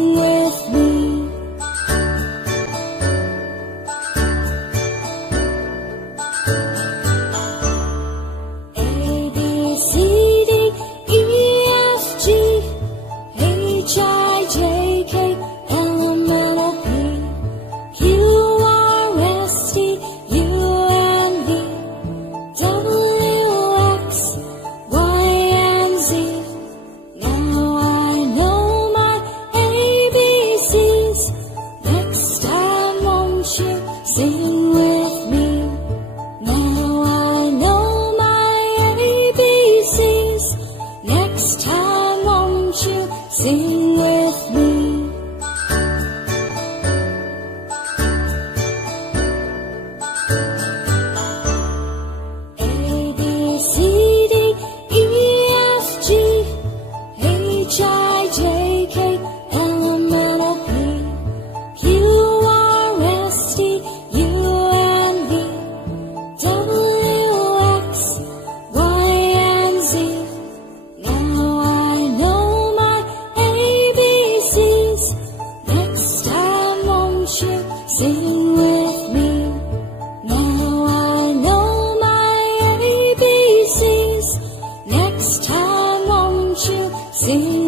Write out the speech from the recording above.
Sing with me. A, B, C, D, E, F, G, H, I, J, K, L, M, N, O, P, Q, R, S, T, U, N, V, W, X, Y, and Z. Now I know my ABCs. Next time, won't you sing with me? Now I know my ABCs. Next time, won't you sing with me? A, B, C, D, E, F, G, H, I, J, K, L, M, N, O, P, Q, R, S, T, U, N, V, W, X, Y, and Z. Now I know my ABCs. Next time, won't you sing with me? Now I know my ABCs. Next time, won't you sing